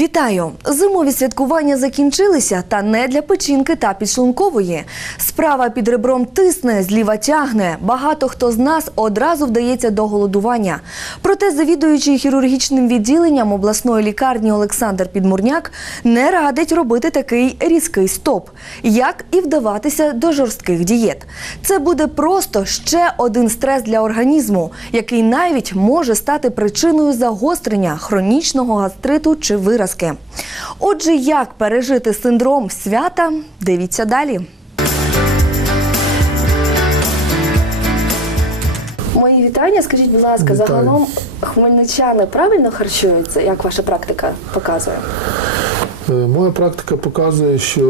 Вітаю! Зимові святкування закінчилися, та не для печінки та підшлункової. Справа під ребром тисне, зліва тягне. Багато хто з нас одразу вдається до голодування. Проте завідуючий хірургічним відділенням обласної лікарні Олександр Підмурняк не радить робити такий різкий стоп, як і вдаватися до жорстких дієт. Це буде просто ще один стрес для організму, який навіть може стати причиною загострення хронічного гастриту чи виразки. Отже, як пережити синдром свята? Дивіться далі. Мої вітання. Скажіть, будь ласка, Вітаю. загалом хмельничани правильно харчуються? Як ваша практика показує? Е, Моя практика показує, що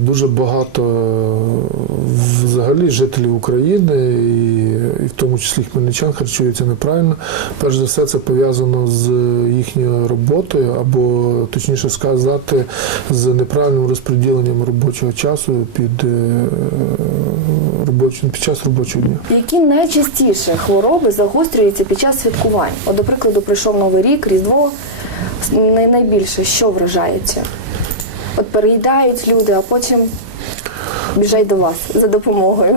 дуже багато е, взагалі жителів України, і, і в тому числі хмельничан, харчуються неправильно. Перш за все, це пов'язано з їхньою роботою, або точніше сказати, з неправильним розподіленням робочого часу під, е, робочим, під час робочого дня. Які найчастіше хвороби загострюються під час святкувань? От, до прикладу, прийшов Новий рік, Різдво. Най- Найбільше що вражається? От переїдають люди, а потім біжать до вас за допомогою.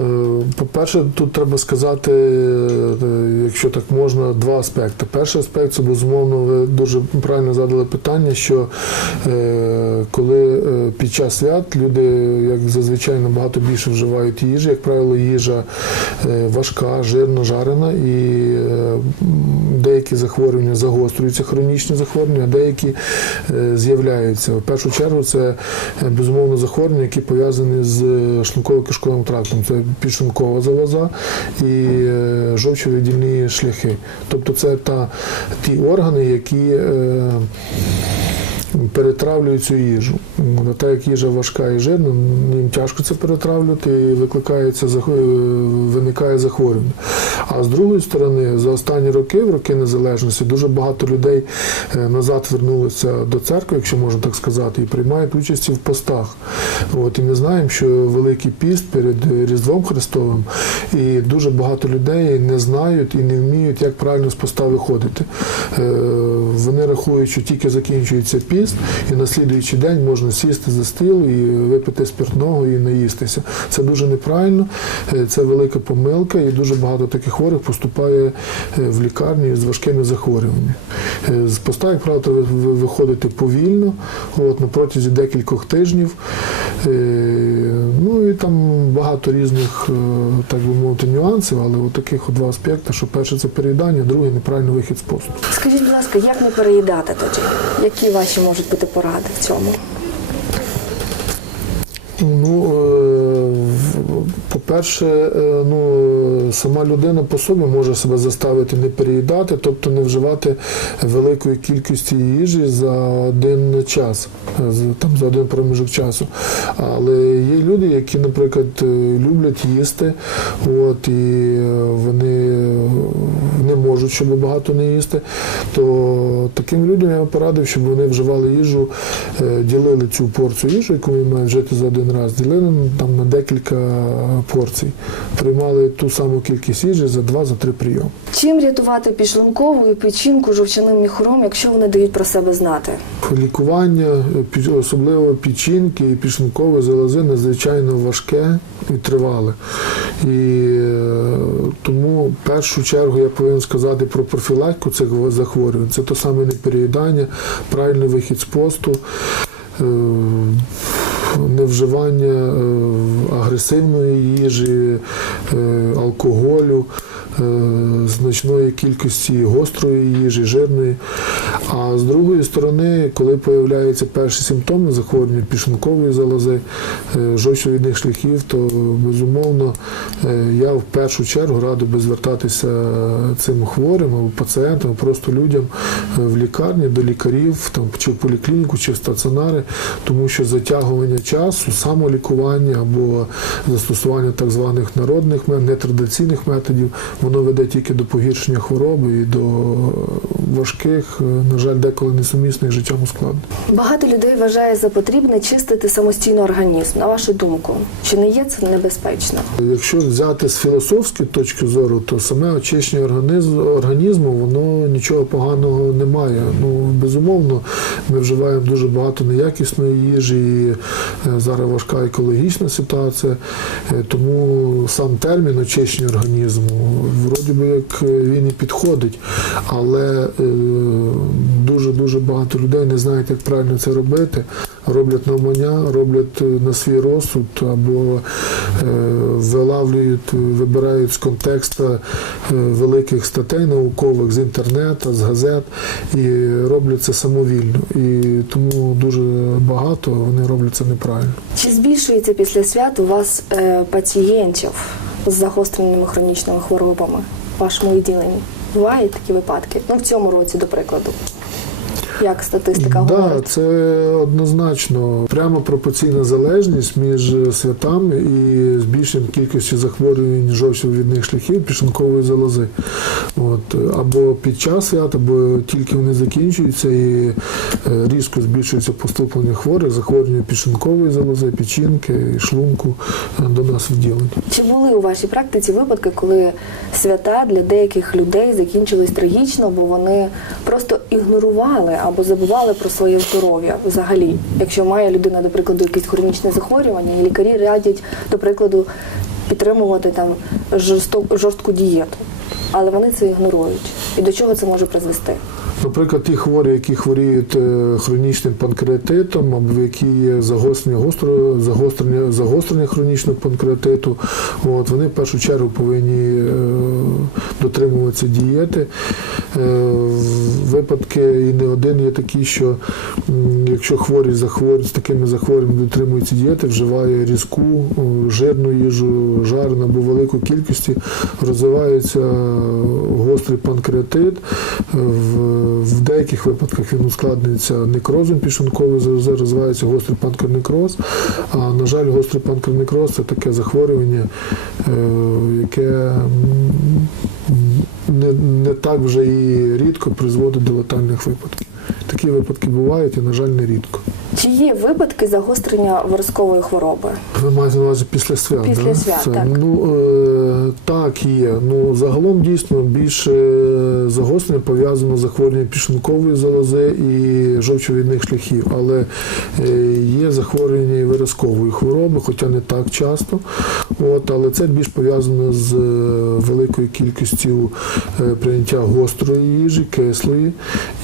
Е, По-перше, тут треба сказати, е, якщо так можна, два аспекти. Перший аспект це безумовно, ви дуже правильно задали питання, що е, коли під час свят люди, як зазвичай, набагато більше вживають їжі, як правило, їжа важка, жирна, жарена, і деякі захворювання загострюються, хронічні захворювання, а деякі з'являються. В першу чергу це безумовно захворювання, які пов'язані з шлунково-кишковим трактом. Це підшлункова залоза і жовчо-відільні шляхи. Тобто це та, ті органи, які е, перетравлюють цю їжу. М, Так як їжа важка і жирна, їм тяжко це перетравлювати і викликається е, виникає захворювання. А з другої сторони, за останні роки, в роки незалежності, дуже багато людей е, назад вернулися до церкви, якщо можна так сказати, і приймають участь в постах. От і ми знаємо, що Великий піст перед Різдвом Христовим, і дуже багато людей не знають і не вміють, як правильно з поста виходити. Е, Вони рахують, що тільки закінчується піст, і на слідуючий день можна сісти за стіл і випити спиртного і наїстися. Це дуже неправильно, е, це велика помилка, і дуже багато таких хворих поступає е, в лікарні з важкими захворюваннями. Е, З поста, як виходити повільно, от, на протязі декількох тижнів. Ну і там багато різних, е, так би мовити, нюансів, але от таких от два аспекти, що перше це переїдання, друге неправильний вихід з посту. Скажіть, будь ласка, як не переїдати тоді? Які ваші можуть бути поради в цьому? Ну, е, по-перше, е, ну, сама людина по собі може себе заставити не переїдати, тобто не вживати великої кількості їжі за один час, е, там, за один проміжок часу. Але є люди, які, наприклад, е, люблять їсти, от, і вони не можуть, щоб багато не їсти, то таким людям я порадив, щоб вони вживали їжу, ділили цю порцію їжі, яку вони мають вжити за один раз, ділили там на декілька порцій, приймали ту саму кількість їжі за два-за три прийоми. Чим рятувати підшлункову і печінку жовчаним міхуром, якщо вони дають про себе знати? Лікування, особливо печінки і підшлункової залози, надзвичайно важке і тривале. І е, тому в першу чергу я повинен сказати про профілактику цих захворювань. Це то саме непереїдання, правильний вихід з посту. Невживання е, агресивної їжі, е, алкоголю, значної кількості гострої їжі, жирної. А з другої сторони, коли появляються перші симптоми захворювання пішункової залози, е, жовчовідних шляхів, то безумовно е, я в першу чергу радий би звертатися цим хворим або пацієнтам, просто людям е, в лікарні, до лікарів, там, чи в поліклініку, чи в стаціонари, тому що затягування часу, самолікування або застосування так званих народних нетрадиційних методів, воно веде тільки до погіршення хвороби і до важких, е, на жаль, деколи несумісних життям ускладнень. Багато людей вважає за потрібне чистити самостійно організм. На вашу думку, чи не є це небезпечно? Якщо взяти з філософської точки зору, то саме очищення організму, організму воно нічого поганого не має. Ну безумовно, ми вживаємо дуже багато неякісної їжі. І е, зараз важка екологічна ситуація, е, тому сам термін очищення організму вроді би як е, він і підходить, але дуже дуже багато людей не знають, як правильно це робити. Роблять навмання, роблять е, на свій розсуд або е, вилавлюють, вибирають з контексту великих статей наукових з інтернету, з газет і роблять це самовільно. І тому дуже багато вони роблять це неправильно. Чи збільшується після свят у вас е, пацієнтів з загостреними хронічними хворобами в вашому відділенні? Бувають такі випадки? Ну в цьому році, до прикладу. Як статистика Да, говорить? це однозначно прямо пропорційна залежність між святами і збільшенням кількості захворювань жовчовідних шляхів пішункової залози. От або під час свят, або тільки вони закінчуються і е, різко збільшується поступлення хворих, захворювання пішункової залози, печінки, шлунку е, до нас відділення. Чи були у вашій практиці випадки, коли свята для деяких людей закінчились трагічно, бо вони просто ігнорували або забували про своє здоров'я взагалі? Якщо має людина, до прикладу, якесь хронічне захворювання, і лікарі радять, до прикладу, підтримувати там жорстку дієту, але вони це ігнорують. І до чого це може призвести? Наприклад, ті хворі, які хворіють е, хронічним панкреатитом, або які є загострення гостро загострення, загострення хронічного панкреатиту, от вони в першу чергу повинні е, дотримуватися дієти. Е, випадки і не один є такі, що якщо хворі захворюють з такими захворюваннями дотримуються дієти, вживає різку, жирну їжу, жарену або велику кількості, розвивається гострий панкреатит. В, в деяких випадках він ускладнюється некрозом пішункової залози, розвивається гострий панкернекроз. А на жаль, гострий панкернекроз це таке захворювання, е, яке не, не так вже і рідко призводить до летальних випадків. Такі випадки бувають і, на жаль, не рідко. Чи є випадки загострення виразкової хвороби? Ви маєте на увазі після свят? Після да? свят, Це, так. Ну, е, так, є. Ну, загалом дійсно більше загострення пов'язано з захворюванням пішункової залози і жовчовідних шляхів. Але е, є захворювання і виразкової хвороби, хоча не так часто. От, але це більш пов'язано з е, великою кількістю е, прийняття гострої їжі, кислої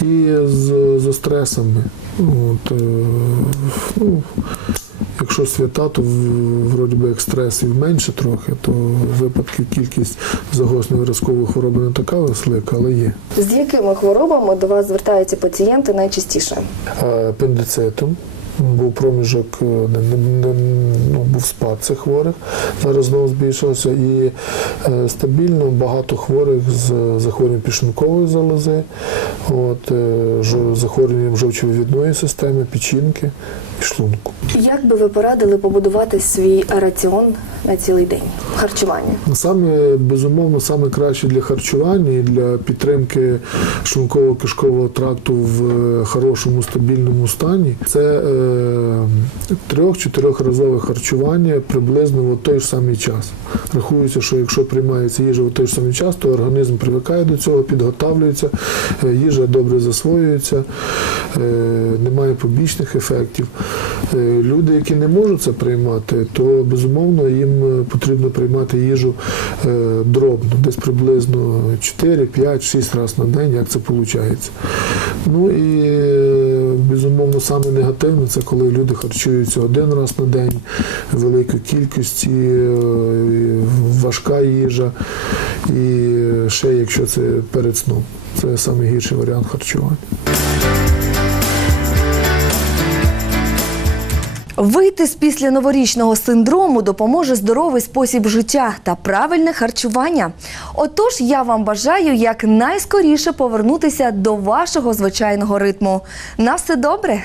і з, з стресами. От, е, ну, Якщо свята, то вроді би як стресів менше трохи, то випадків кількість загострення виразкової хвороби не така велика, але є. З якими хворобами до вас звертаються пацієнти найчастіше? А Апендицитом був проміжок, е, не, не, ну, був спад цих хворих, зараз знову збільшилося. І е, стабільно багато хворих з захворюванням пішункової залози, от, е, захворюванням жовчовивідної системи, печінки і шлунку. Як би ви порадили побудувати свій раціон на цілий день? Харчування. Саме безумовно, саме краще для харчування і для підтримки шлунково-кишкового тракту в е, хорошому стабільному стані. Це е, трьох-чотирьохразове харчування приблизно в той ж самий час. Рахується, що якщо приймається їжа в той ж самий час, то організм привикає до цього, підготавлюється, е, їжа добре засвоюється, е, немає побічних ефектів. Е, Люди, які не можуть це приймати, то безумовно їм потрібно приймати їжу дробно, десь приблизно 4, 5, 6 разів на день, як це виходить. Ну і безумовно саме негативне це коли люди харчуються один раз на день, великої кількості, е, важка їжа, і ще якщо це перед сном. Це найгірший варіант харчування. Вийти з після новорічного синдрому допоможе здоровий спосіб життя та правильне харчування. Отож, я вам бажаю як найскоріше повернутися до вашого звичайного ритму. На все добре!